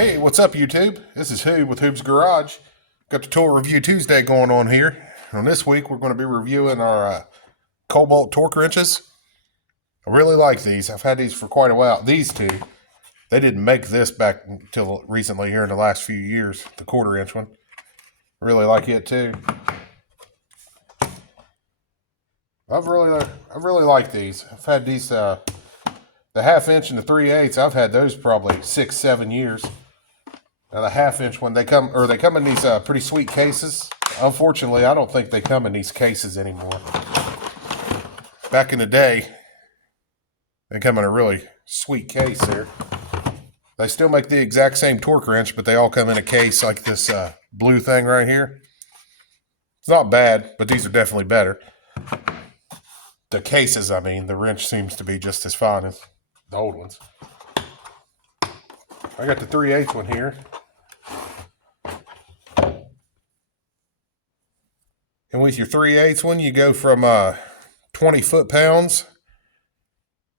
Hey, what's up, YouTube? This is Hoob with Hoob's Garage. Got the Tool Review Tuesday going on here. And this week, we're going to be reviewing our Kobalt Torque wrenches. I really like these. I've had these for quite a while. These two, they didn't make this back until recently here in the last few years, the 1/4 inch one. I really like it too. I've really liked these. I've had these, the 1/2 inch and the 3/8. I've had those probably 6-7 years. Now the 1/2 inch one, they come in these pretty sweet cases. Unfortunately, I don't think they come in these cases anymore. Back in the day, they come in a really sweet case there. They still make the exact same torque wrench, but they all come in a case like this blue thing right here. It's not bad, but these are definitely better. The cases, I mean, the wrench seems to be just as fine as the old ones. I got the 3/8 one here. And with your 3/8 one, you go from 20 foot-pounds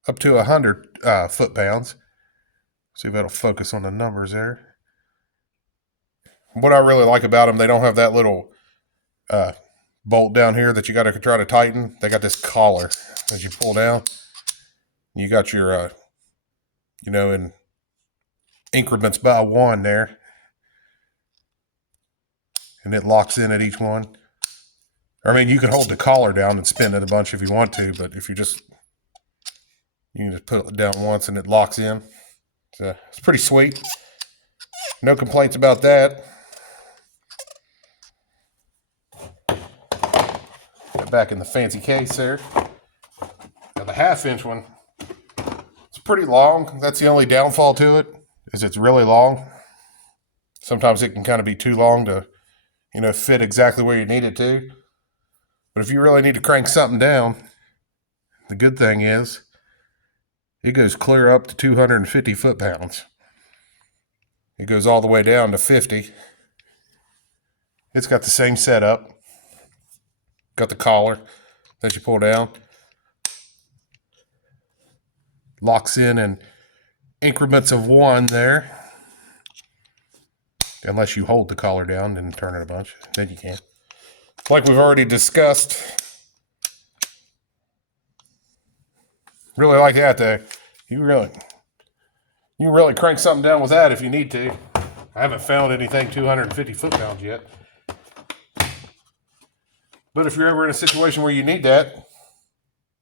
up to 100 foot-pounds. See if that'll focus on the numbers there. What I really like about them, they don't have that little bolt down here that you got to try to tighten. They got this collar as you pull down. You got your, in increments by 1 there. And it locks in at each one. I mean, you can hold the collar down and spin it a bunch if you want to, but if you can just put it down once and it locks in. So it's pretty sweet. No complaints about that. Got back in the fancy case there. Now the 1/2 inch one, it's pretty long. That's the only downfall to it, is it's really long. Sometimes it can kind of be too long to, fit exactly where you need it to. But if you really need to crank something down, the good thing is it goes clear up to 250 foot-pounds. It goes all the way down to 50. It's got the same setup. Got the collar that you pull down. Locks in increments of 1 there. Unless you hold the collar down and turn it a bunch, then you can. Like we've already discussed. Really like that though. You really crank something down with that if you need to. I haven't found anything 250 foot-pounds yet. But if you're ever in a situation where you need that,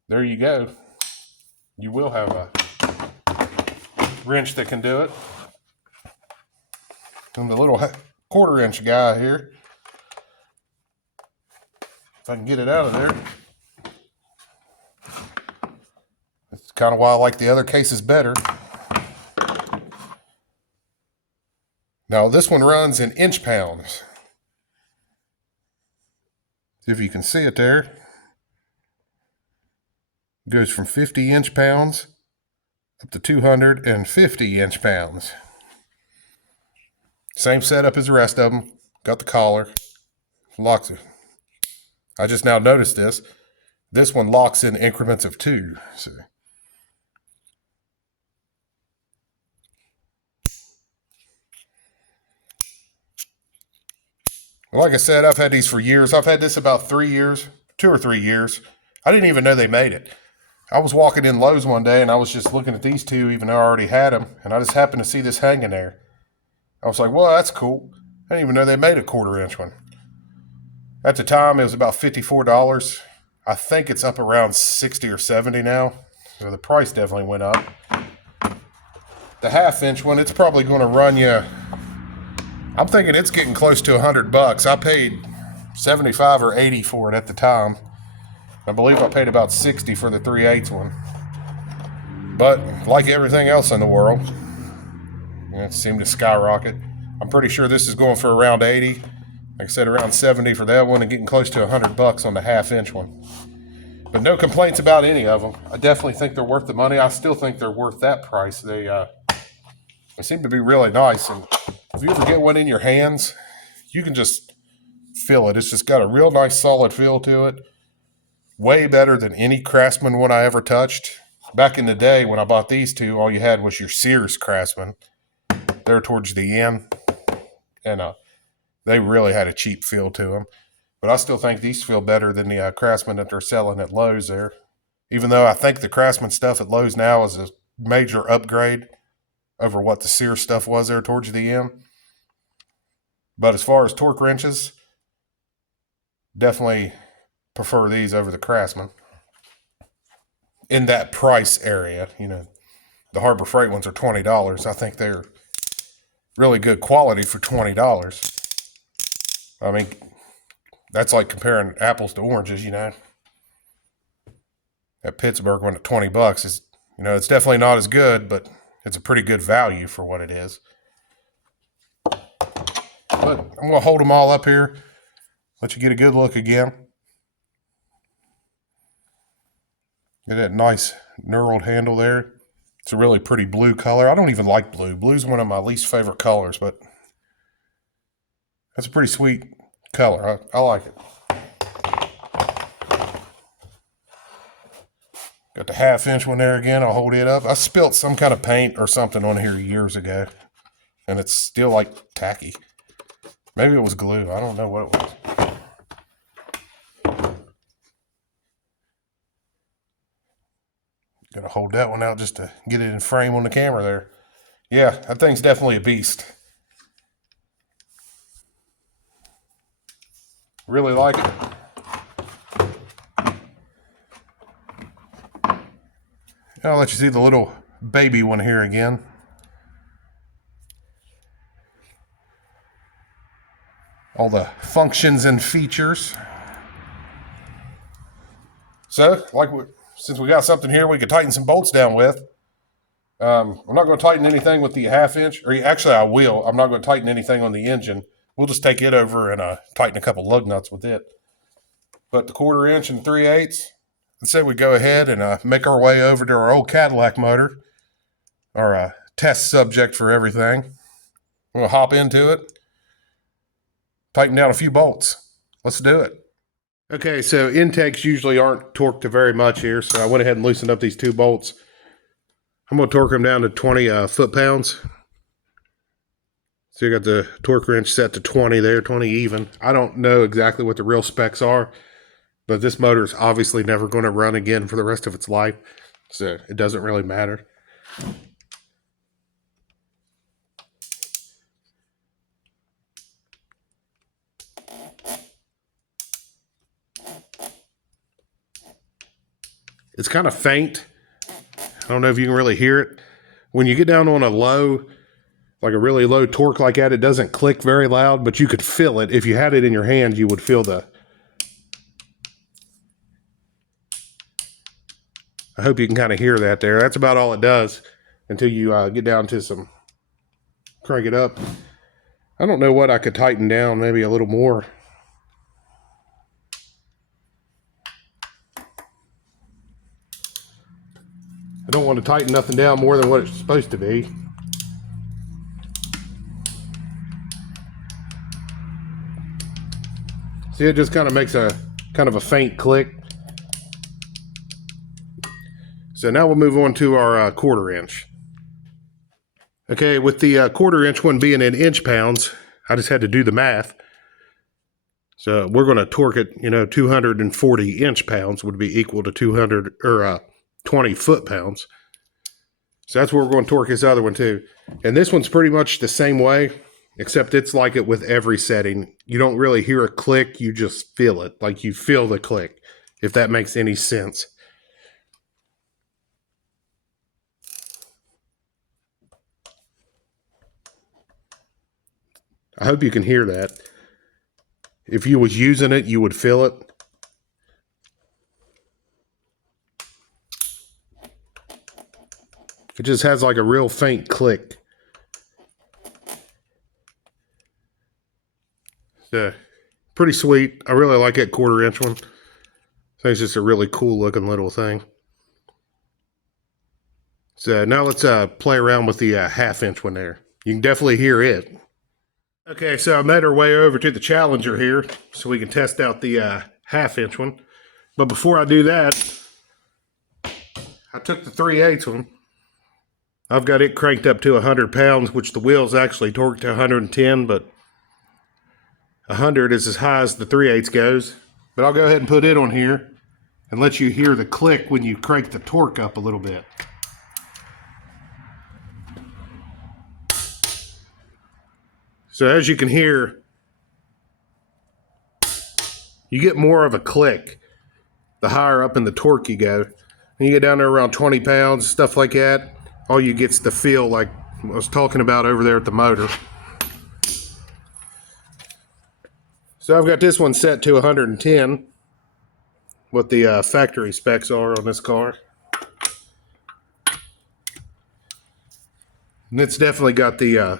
there you go. You will have a wrench that can do it. And the little 1/4 inch guy here, if I can get it out of there. That's kind of why I like the other cases better. Now this one runs in inch-pounds. If you can see it there. It goes from 50 inch-pounds up to 250 inch-pounds. Same setup as the rest of them. Got the collar. Locks it. I just now noticed this. This one locks in increments of 2. See. Well, like I said, I've had these for years. I've had this about 3 years, 2 or 3 years. I didn't even know they made it. I was walking in Lowe's one day and I was just looking at these two, even though I already had them, and I just happened to see this hanging there. I was like, well, that's cool. I didn't even know they made a 1/4 inch one. At the time, it was about $54. I think it's up around 60 or 70 now. So the price definitely went up. The 1/2 inch one, it's probably going to run you, I'm thinking it's getting close to $100. I paid 75 or 80 for it at the time. I believe I paid about 60 for the 3/8 one. But like everything else in the world, it seemed to skyrocket. I'm pretty sure this is going for around 80. Like I said, around 70 for that one and getting close to $100 on the 1/2 inch one. But no complaints about any of them. I definitely think they're worth the money. I still think they're worth that price. They seem to be really nice. And if you ever get one in your hands, you can just feel it. It's just got a real nice solid feel to it. Way better than any Craftsman one I ever touched. Back in the day when I bought these two, all you had was your Sears Craftsman. there towards the end, and they really had a cheap feel to them. But I still think these feel better than the Craftsman that they're selling at Lowe's there. Even though I think the Craftsman stuff at Lowe's now is a major upgrade over what the Sears stuff was there towards the end. But as far as torque wrenches, definitely prefer these over the Craftsman. In that price area, you know, the Harbor Freight ones are $20. I think they're really good quality for $20. I mean, that's like comparing apples to oranges, you know. That Pittsburgh one at $20 is, you know, it's definitely not as good, but it's a pretty good value for what it is. But I'm going to hold them all up here, let you get a good look again. Get that nice knurled handle there. It's a really pretty blue color. I don't even like blue. Blue's one of my least favorite colors, but that's a pretty sweet color. I like it. Got the 1/2 inch one there again. I'll hold it up. I spilt some kind of paint or something on here years ago, and it's still like tacky. Maybe it was glue. I don't know what it was. Gotta hold that one out just to get it in frame on the camera there. Yeah, that thing's definitely a beast. Really like it. I'll let you see the little baby one here again. All the functions and features. So, since we got something here we could tighten some bolts down with. I'm not going to tighten anything with the 1/2 inch. Or actually, I will. I'm not going to tighten anything on the engine. We'll just take it over and tighten a couple lug nuts with it. But the 1/4 inch and 3/8, let's say we go ahead and make our way over to our old Cadillac motor, our test subject for everything. We'll hop into it, tighten down a few bolts. Let's do it. Okay, so intakes usually aren't torqued to very much here, so I went ahead and loosened up these 2 bolts. I'm going to torque them down to 20 foot-pounds. So you got the torque wrench set to 20 there, 20 even. I don't know exactly what the real specs are, but this motor is obviously never going to run again for the rest of its life, so it doesn't really matter. It's kind of faint. I don't know if you can really hear it. When you get down on a low, like a really low torque like that, it doesn't click very loud, but you could feel it. If you had it in your hand, you would feel the... I hope you can kind of hear that there. That's about all it does until you get down to some... Crank it up. I don't know what I could tighten down, maybe a little more. I don't want to tighten nothing down more than what it's supposed to be. See, it just kind of makes a faint click. So now we'll move on to our 1/4 inch. Okay, with the 1/4 inch one being in inch pounds, I just had to do the math. So we're going to torque it, 240 inch pounds would be equal to 200 or 20 foot-pounds. So that's where we're going to torque this other one too. And this one's pretty much the same way, except it's like it with every setting. You don't really hear a click, you just feel it. Like you feel the click, if that makes any sense. I hope you can hear that. If you was using it, you would feel it. It just has like a real faint click. Yeah, pretty sweet. I really like that 1/4 inch one. I think it's just a really cool looking little thing. So now let's play around with the 1/2 inch one there. You can definitely hear it. Okay, so I made our way over to the Challenger here so we can test out the 1/2 inch one. But before I do that, I took the 3/8 one I've got it cranked up to 100 pounds, which the wheel's actually torqued to 110, but 100 is as high as the 3/8 goes. But I'll go ahead and put it on here and let you hear the click when you crank the torque up a little bit. So as you can hear, you get more of a click the higher up in the torque you go. When you get down there around 20 pounds, stuff like that, all you get's the feel like I was talking about over there at the motor. So I've got this one set to 110, what the factory specs are on this car. And it's definitely got the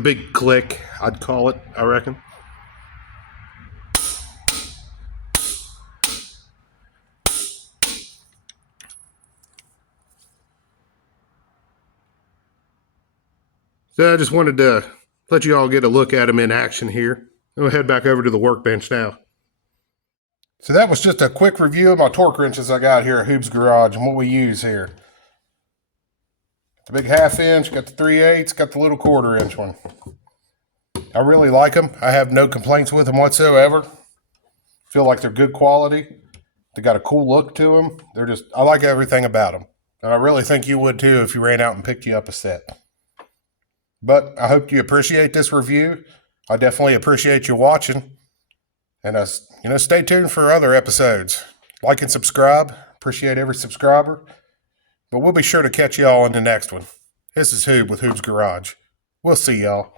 big click, I'd call it, I reckon. So I just wanted to let you all get a look at them in action here. We'll head back over to the workbench now. So that was just a quick review of my torque wrenches I got here at Hoob's Garage and what we use here. The big 1/2 inch, got the 3/8, got the little 1/4 inch one. I really like them. I have no complaints with them whatsoever. Feel like they're good quality. They got a cool look to them. I like everything about them. And I really think you would too if you ran out and picked you up a set. But I hope you appreciate this review. I definitely appreciate you watching. And stay tuned for other episodes. Like and subscribe. Appreciate every subscriber. But we'll be sure to catch y'all in the next one. This is Hoob with Hoob's Garage. We'll see y'all.